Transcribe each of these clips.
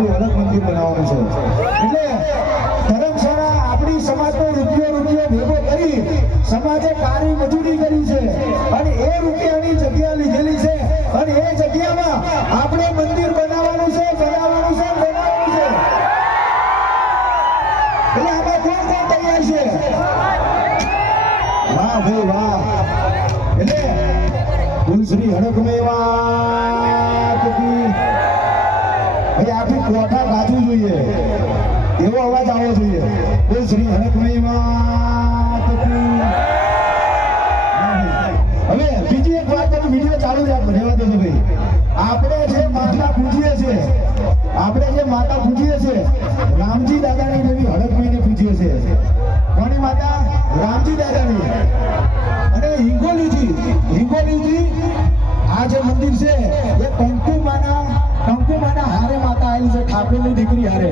આપણું અલગ મંદિર બનાવવાનું છે એટલે ધર્મશાળા આપણી સમાજનો રૂપિયો ભેગો કરી સમાજે કાળી મજૂરી કરી છે અને એ રૂપિયાની જગ્યા લીધેલી છે અને એ જગ્યામાં આપણે મંદિર બનાવવાનું છે એટલે આમાં કોણ તૈયાર છે વાહ ભાઈ વાહ એટલે કુલશ્રી હડકમે વાત ભાઈ આખી કોઠા ગાજવું જોઈએ એવો અવાજ આવવો જોઈએ કુલશ્રી હડકમે વાત હવે બીજી એક વાત કરું વિડીયો ચાલુ રહેવા દો ભાઈ આપણે જે માતા પૂજીએ છીએ રામજી દાદાની દેવી હડકમીને પૂજીએ છીએ કોની માતા રામજી દાદાની અને હિંગોલીજી આ જે મંદિર છે એ કંકુમાના હારે માતા આવેલી છે ઠાકોરની દીકરી હારે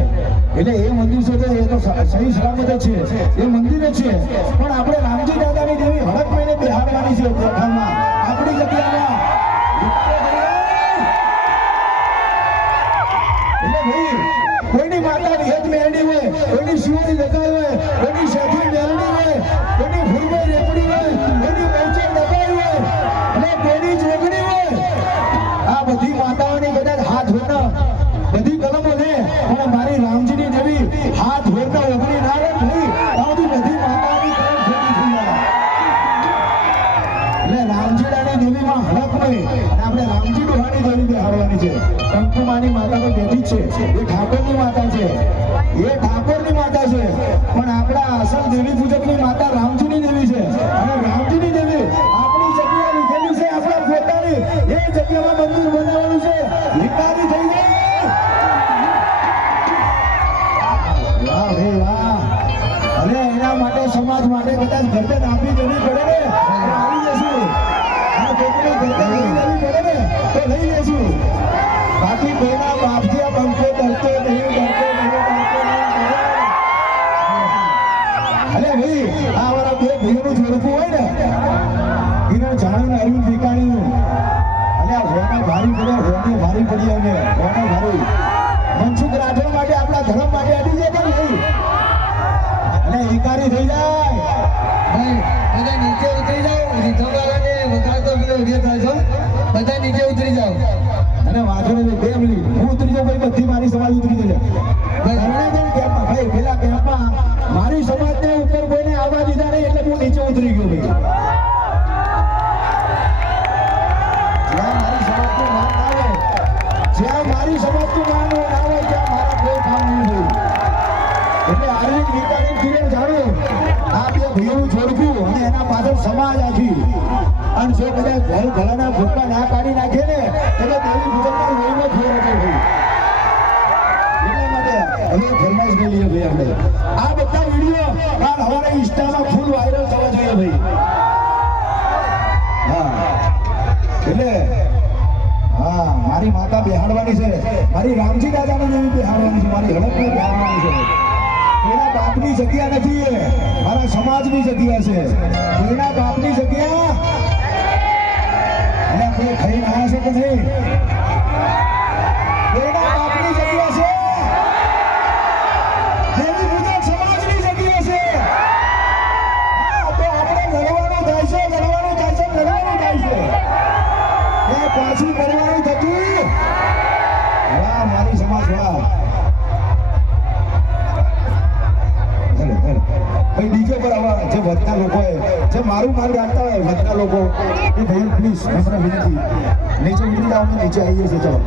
એટલે એ મંદિર છે એ તો સહી સલામત જ છે એ મંદિર જ છે પણ આપણે રામજી દાદાની દેવી હડકમીને બેહાડવાની છે કોઠામાં આપણી જગ્યામાં એટલે ભાઈ કોઈની માતા વેદ મેળવી હોય કોઈની શિવની લગાઈ હોય કોઈની શેઠી મેળવી હોય કોઈની ભૂલમાં રેપડી હોય કોઈની પંચે દબાઈ હોય અને કોઈની જોગણી હોય આ બધી માતાઓની કદાચ હાથ હોના બધી કલમો લે પણ મારી રામજીની દેવી હાથ હોના ઓગણી ના રે ભાઈ આ બધી માતાઓની કલમ ખોટી થઈ જાય એટલે રામજીની દેવીમાં હડક નહીં આપણે રામજી ડોહાની દેવી બેહાડવાની છે કંકુમાની માતા તો બેઠી જ છે એ ઠાકોરની માતા છે પણ આપણા અસલ દેવી પૂજકની માતા રામજીની દેવી છે અને રામજીની દેવી આપણી જગ્યા લીધેલી છે આપણા પોતાની એ જગ્યામાં મંદિર બનાવવાનું છે વિકારી થઈ જાય વાહ રે વાહ અને એના માટે સમાજ માટે કદાચ ગરદન આપી દેવી પડે ને આવી જશું અને કોકની ગરદન લઈ લેવી પડે ને તો લઈ લેશું બાકી કોઈના બાપથી આ બંકો ડરતો નહીં અરે ભાઈ આ વાળા બે ભાઈઓનું જોડકું હોય ને એને જાણ્યું અરવિંદ વિકાણીનું અને આ હોના ભારી પડી અમે હોના ભારી મનસુખ રાઠોડ માટે આપણા ધર્મ માટે અડી જાય કેમ નહીં અને વિકારી થઈ જાય ભાઈ બધા નીચે ઉતરી જાઓ રીધોવાળાને વગાડતો પેલો ઉભી થાય છો બધા નીચે ઉતરી જાઓ અને વાંધો નહીં 2 મિનિટ હું ઉતરી જાઉં ભાઈ બધી મારી સમાજ ઉતરી જશે ભાઈ પેલા કેમ્પમાં મારી સમાજને ઉપર કોઈને આવવા દીધા નહીં એટલે હું નીચે ઉતરી ગયો ભાઈ જ્યાં મારી સમાજનું નામ આવે ત્યાં મારા કોઈ કામ નહીં થયું એટલે અરવિંદ વિકારી કિરણ જાણો આ બે ભાઈઓનું જોડકું અને એના પાછળ સમાજ આખી અને જો કદાચ ઘરના ભૂખા ના કાઢી નાખે ને તો દેવી પૂજનમાં લોહીમાં ફેર હતો ભાઈ એટલા માટે હવે ફરમાઈશ લઈ લઈએ ભાઈ આપણે આ બધા વિડીયો કાલ હવારે ઇન્સ્ટામાં ફૂલ વાયરલ થવા જોઈએ ભાઈ હા એટલે હા મારી માતા બેહાડવાની છે મારી રામજી દાદાની દેવી બેહાડવાની છે મારી હડકને બેહાડવાની છે કોઈના બાપની જગ્યા નથી મારા સમાજની જગ્યા છે કોઈના બાપની જગ્યા અને કોઈ ખાઈને આવ્યા છે કે નહીં કોઈના બાપની જગ્યા છે દેવી પૂજક સમાજની જગ્યા છે તો આપણે લડવાનું થાય છે એ પાછું કરવાનું થતું વાહ મારી સમાજ વાહ ભાઈ ડીજે પર આવા જે વધતા લોકો જે મારું માલ રાખતા હોય વધતા લોકો એ ભાઈ પ્લીઝ હમણાં વિનંતી નીચે ઉતરી જાઓ નીચે આવીએ છીએ ચલો